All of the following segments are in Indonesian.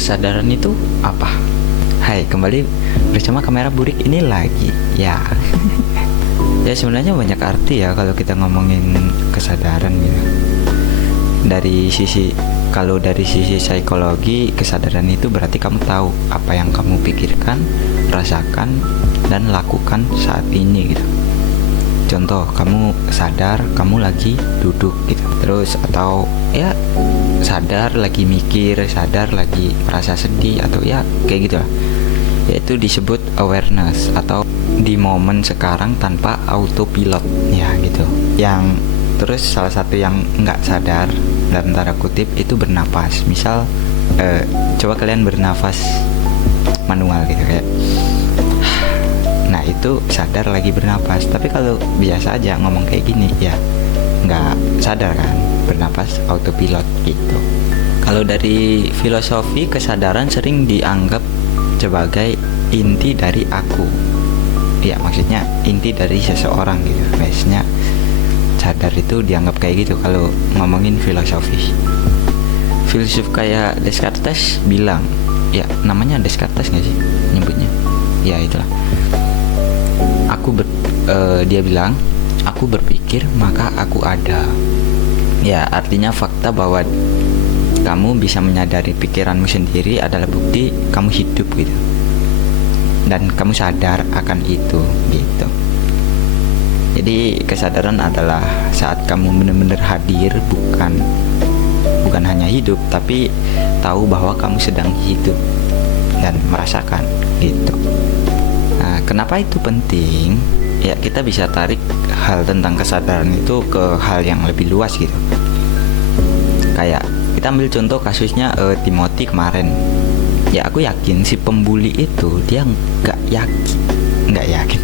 kesadaran itu apa? Hai, kembali bersama kamera burik ini lagi. Ya. Ya sebenarnya banyak arti ya kalau kita ngomongin kesadaran gitu. Kalau dari sisi psikologi, kesadaran itu berarti kamu tahu apa yang kamu pikirkan, rasakan, dan lakukan saat ini gitu. Contoh, kamu sadar kamu lagi duduk gitu. Terus atau ya sadar lagi mikir, sadar lagi merasa sedih atau ya kayak gitu lah. Yaitu disebut awareness atau di momen sekarang tanpa autopilot ya gitu. Yang terus salah satu yang nggak sadar dalam tanda kutip itu bernapas. Misal coba kalian bernafas manual gitu kayak nah itu sadar lagi bernapas. Tapi kalau biasa aja ngomong kayak gini ya nggak sadar kan, bernapas autopilot gitu. Kalau dari filosofi, kesadaran sering dianggap sebagai inti dari aku. Ya maksudnya inti dari seseorang gitu. Biasanya sadar itu dianggap kayak gitu kalau ngomongin filosofi. Filsuf kayak Descartes bilang, ya namanya Descartes nggak sih nyebutnya? Ya itulah. Dia bilang, aku berpikir maka aku ada. Ya artinya fakta bahwa kamu bisa menyadari pikiranmu sendiri adalah bukti kamu hidup gitu. Dan kamu sadar akan itu gitu. Jadi kesadaran adalah saat kamu benar-benar hadir, bukan hanya hidup, tapi tahu bahwa kamu sedang hidup dan merasakan gitu. Nah, kenapa itu penting? Ya kita bisa tarik hal tentang kesadaran itu ke hal yang lebih luas gitu. Kayak kita ambil contoh kasusnya Timothy kemarin. Ya aku yakin si pembuli itu dia nggak yakin,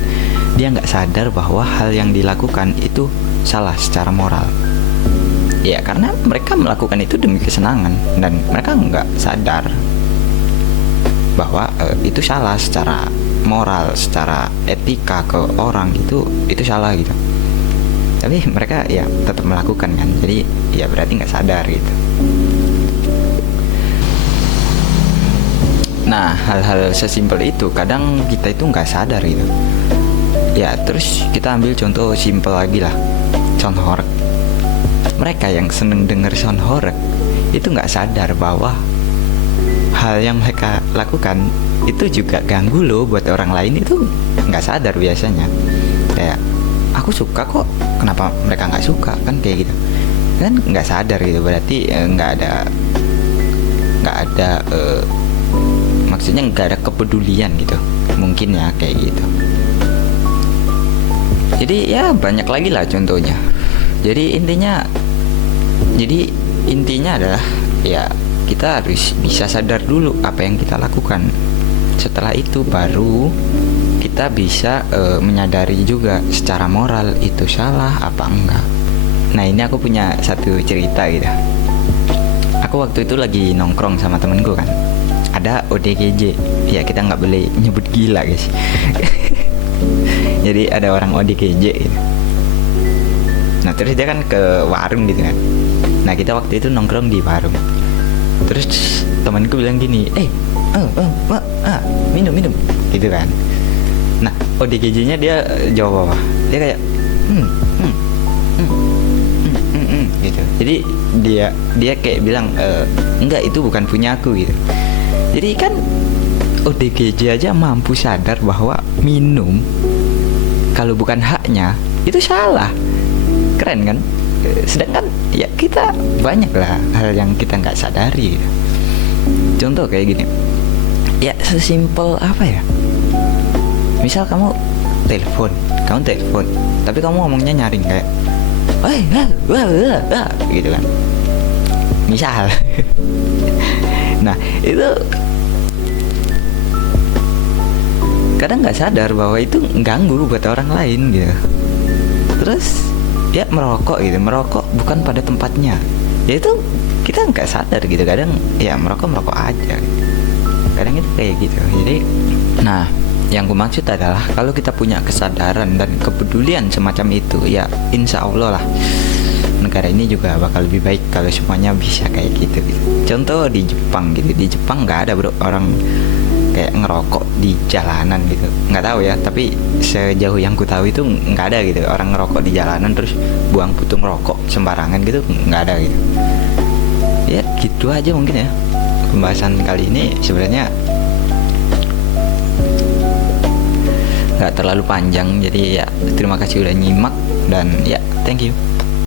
dia nggak sadar bahwa hal yang dilakukan itu salah secara moral. Ya karena mereka melakukan itu demi kesenangan dan mereka nggak sadar bahwa itu salah secara moral, secara etika ke orang itu salah gitu. Tapi mereka ya tetap melakukan kan, jadi ya berarti nggak sadar gitu. Nah hal-hal sesimpel itu kadang kita itu nggak sadar gitu. Ya terus kita ambil contoh simpel lagi lah, sound horeg. Mereka yang seneng denger sound horeg itu nggak sadar bahwa hal yang mereka lakukan itu juga ganggu loh buat orang lain. Itu nggak sadar biasanya. Kayak aku suka kok, kenapa mereka nggak suka kan kayak gitu kan, nggak sadar gitu. Berarti nggak ada maksudnya nggak ada kepedulian gitu mungkin ya kayak gitu. Jadi ya banyak lagi lah contohnya. Jadi intinya adalah ya kita harus bisa sadar dulu apa yang kita lakukan. Setelah itu baru kita bisa menyadari juga secara moral itu salah apa enggak. Nah ini aku punya satu cerita gitu. Aku waktu itu lagi nongkrong sama temenku kan, ada ODGJ. Ya kita nggak boleh nyebut gila guys. Jadi ada orang ODGJ gitu. Nah terus dia kan ke warung gitu kan. Nah kita waktu itu nongkrong di warung. Terus temanku bilang gini, minum gitu kan. Nah ODGJ-nya dia jawab apa? Dia kayak gitu. Jadi dia kayak bilang enggak, itu bukan punya aku gitu. Jadi kan ODGJ aja mampu sadar bahwa minum kalau bukan haknya itu salah. Keren kan? Sedangkan ya kita banyak lah hal yang kita nggak sadari gitu. Contoh kayak gini, ya sesimpel apa ya, misal kamu telepon tapi kamu ngomongnya nyaring kayak gitu kan, misal. Nah itu kadang nggak sadar bahwa itu ganggu buat orang lain gitu. Terus ya merokok bukan pada tempatnya, ya itu kita nggak sadar gitu. Kadang ya merokok aja gitu. Kadang itu kayak gitu. Jadi nah yang gue maksud adalah kalau kita punya kesadaran dan kepedulian semacam itu, ya insya Allah lah negara ini juga bakal lebih baik kalau semuanya bisa kayak gitu. Contoh di Jepang gitu, di Jepang nggak ada bro orang kayak ngerokok di jalanan gitu, nggak tahu ya, tapi sejauh yang ku tahu itu nggak ada gitu orang ngerokok di jalanan terus buang putung rokok sembarangan gitu, nggak ada gitu. Ya gitu aja mungkin ya pembahasan kali ini, sebenarnya nggak terlalu panjang, jadi ya terima kasih udah nyimak dan ya thank you.